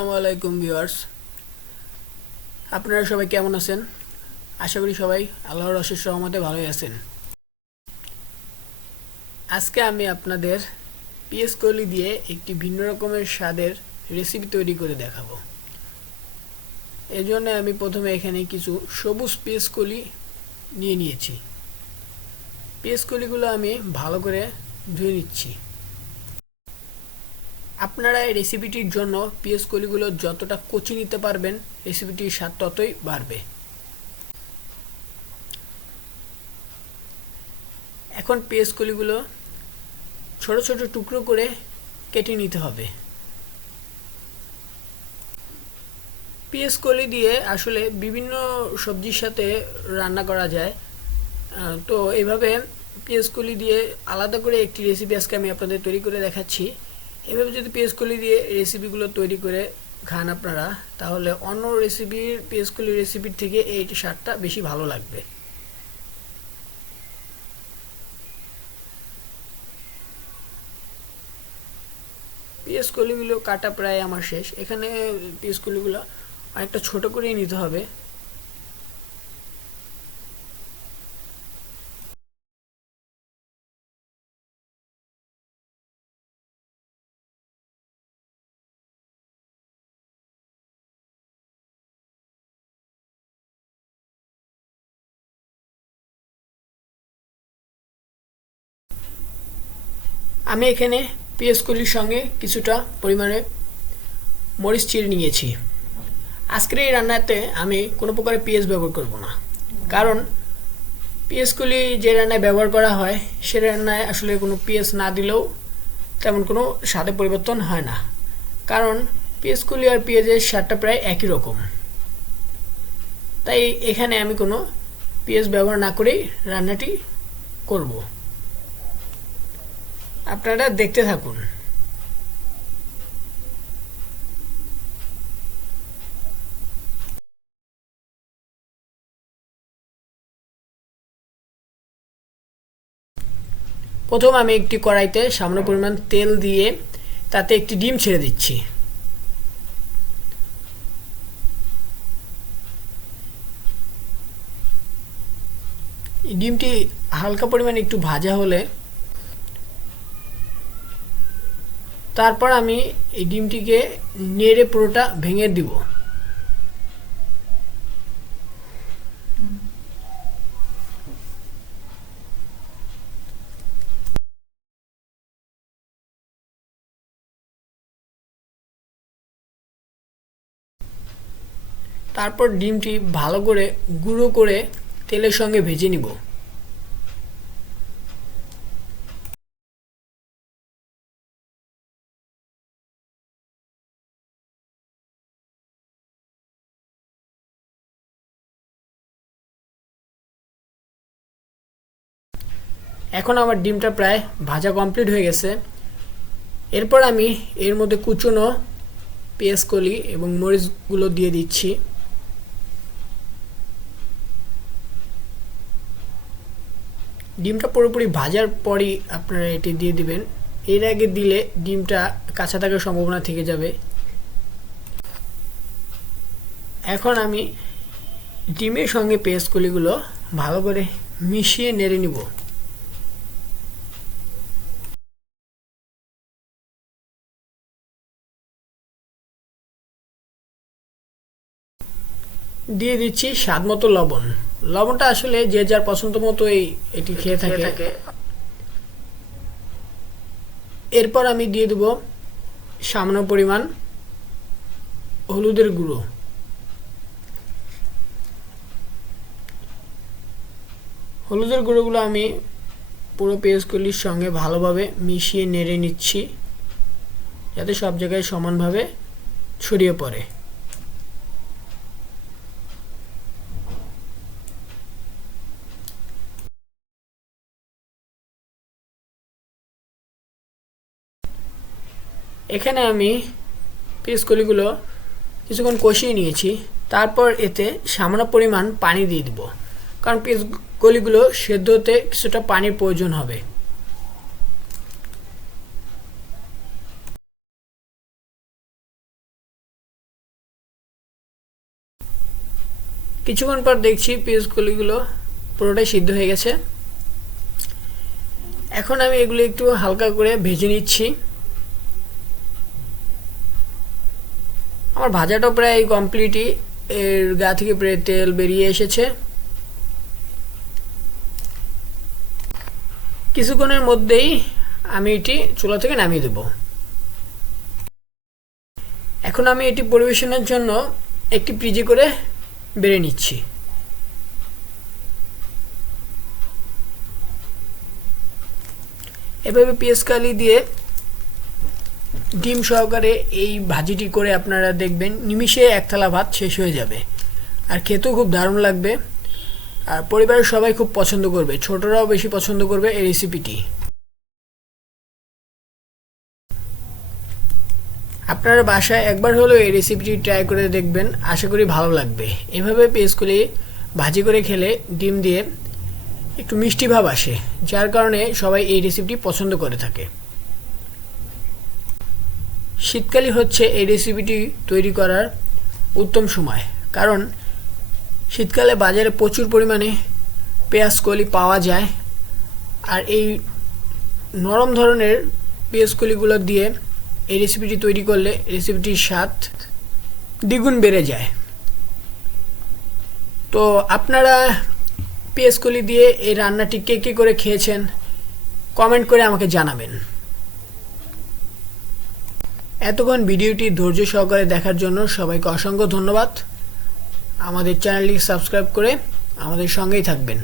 আসসালামু আলাইকুম ভিউয়ার্স, আপনারা সবাই কেমন আছেন? আশা করি সবাই আল্লাহর অশেষ রহমতে ভালোই আছেন। আজকে আমি আপনাদের পিএস কলি দিয়ে একটি ভিন্ন রকমের স্বাদের রেসিপি তৈরি করে দেখাবো। এজন্য আমি প্রথমে এখানে কিছু সবুজ পিএস কলি নিয়ে নিয়েছি। পিএস কলিগুলো আমি ভালো করে ধুয়ে নিচ্ছি। আপনারা এই রেসিপিটির জন্য পিএস কলিগুলো যতটা কচি নিতে পারবেন, রেসিপিটির স্বাদ ততই বাড়বে। এখন পেঁয়াজ কলিগুলো ছোট ছোট টুকরো করে কেটে নিতে হবে। পেঁয়াজ কলি দিয়ে আসলে বিভিন্ন সবজির সাথে রান্না করা যায়। তো এইভাবে পেঁয়াজ কলি দিয়ে আলাদা করে একটি রেসিপি আজকে আমি আপনাদের তৈরি করে দেখাচ্ছি। এভাবে যদি পেঁয়াজ কলি দিয়ে রেসিপিগুলো তৈরি করে খান আপনারা, তাহলে অন্য রেসিপির পেঁয়াজ কলি রেসিপির থেকে এই স্বাদটা বেশি ভালো লাগবে। পেঁয়াজ কলিগুলো কাটা প্রায় আমার শেষ। এখানে পেঁয়াজ কলিগুলো অনেকটা ছোট করেই নিতে হবে। আমি এখানে পেঁয়াজ কলির সঙ্গে কিছুটা পরিমাণে মরিচ চিড়ে নিয়েছি। আজকের এই রান্নাতে আমি কোনো প্রকার পেঁয়াজ ব্যবহার করব না, কারণ পেঁয়াজ কলি যে রান্নায় ব্যবহার করা হয় সে রান্নায় আসলে কোনো পেঁয়াজ না দিলেও তেমন কোনো স্বাদে পরিবর্তন হয় না, কারণ পেঁয়াজ কলি আর পেঁয়াজের স্বাদটা প্রায় একই রকম। তাই এখানে আমি কোনো পেঁয়াজ ব্যবহার না করেই রান্নাটি করব। আপনারা দেখতে থাকুন। প্রথম আমি একটি কড়াইতে সামান্য পরিমাণ তেল দিয়ে তাতে একটি ডিম ছেড়ে দিচ্ছি। ডিমটি হালকা পরিমাণে একটু ভাজা হলে তারপর আমি এই ডিমটিকে নেড়ে পুরোটা ভেঙে দিব। তারপর ডিমটি ভালো করে গুঁড়ো করে তেলের সঙ্গে ভেজে নিব। এখন আমার ডিমটা প্রায় ভাজা কমপ্লিট হয়ে গেছে। এরপর আমি এর মধ্যে কুচনো পেঁয়াজ কলি এবং মরিচগুলো দিয়ে দিচ্ছি। ডিমটা পুরোপুরি ভাজার পরই আপনারা এটি দিয়ে দিবেন। এর আগে দিলে ডিমটা কাঁচা থাকার সম্ভাবনা থেকে যাবে। এখন আমি ডিমের সঙ্গে পেঁয়াজ কলিগুলো ভালো করে মিশিয়ে নেড়ে নিব। দিয়ে দিচ্ছি স্বাদ মতো লবণ। লবণটা আসলে যে যার পছন্দ মতো এটি খেয়ে থাকে। এরপর আমি দিয়ে দেব সামান্য পরিমাণ হলুদের গুঁড়ো। হলুদের গুঁড়োগুলো আমি পুরো পেঁয়াজ কলির সঙ্গে ভালোভাবে মিশিয়ে নেড়ে নিচ্ছি, যাতে সব জায়গায় সমানভাবে ছড়িয়ে পড়ে। এখানে আমি পেঁয়াজ কলিগুলো কিছুক্ষণ কষিয়ে নিয়েছি। তারপর এতে সামান্য পরিমাণ পানি দিয়ে দিব, কারণ পেঁয়াজ কলিগুলো সেদ্ধ হতে কিছুটা পানির প্রয়োজন হবে। কিছুক্ষণ পর দেখছি পেঁয়াজ কলিগুলো পুরোটাই সিদ্ধ হয়ে গেছে। এখন আমি এগুলো একটু হালকা করে ভেজে নিচ্ছি। আমার ভাজাটা প্রায় কমপ্লিটই, এর গা থেকে প্রায় তেল বেরিয়ে এসেছে। কিছুক্ষণের মধ্যেই আমি এটি চুলা থেকে নামিয়ে দেব। এখন আমি এটি পরিবেশনের জন্য একটি ফ্রিজে করে বেড়ে নিচ্ছি। এভাবে পেঁয়াজ কালি দিয়ে ডিম সহকারে এই ভাজিটি করে আপনারা দেখবেন নিমিষে এক থালা ভাত শেষ হয়ে যাবে, আর খেতেও খুব দারুণ লাগবে, আর পরিবারের সবাই খুব পছন্দ করবে, ছোটরাও বেশি পছন্দ করবে এই রেসিপিটি। আপনারা বাসায় একবার হলেও এই রেসিপিটি ট্রাই করে দেখবেন, আশা করি ভালো লাগবে। এভাবে পেঁয়াজগুলি ভাজি করে খেলে ডিম দিয়ে একটু মিষ্টি ভাব আসে, যার কারণে সবাই এই রেসিপিটি পছন্দ করে থাকে। শীতকালই হচ্ছে এই রেসিপিটি তৈরি করার উত্তম সময়, কারণ শীতকালে বাজারে প্রচুর পরিমাণে পেঁয়াজ কলি পাওয়া যায়, আর এই নরম ধরনের পেঁয়াজ কলিগুলো দিয়ে এই রেসিপিটি তৈরি করলে রেসিপিটির স্বাদ দ্বিগুণ বেড়ে যায়। তো আপনারা পেঁয়াজ কলি দিয়ে এই রান্নাটি কে কে করে খেয়েছেন কমেন্ট করে আমাকে জানাবেন। এতক্ষণ ভিডিওটি ধৈর্য সহকারে দেখার জন্য সবাইকে অসংখ্য ধন্যবাদ। আমাদের চ্যানেলটি সাবস্ক্রাইব করে আমাদের সঙ্গেই থাকবেন।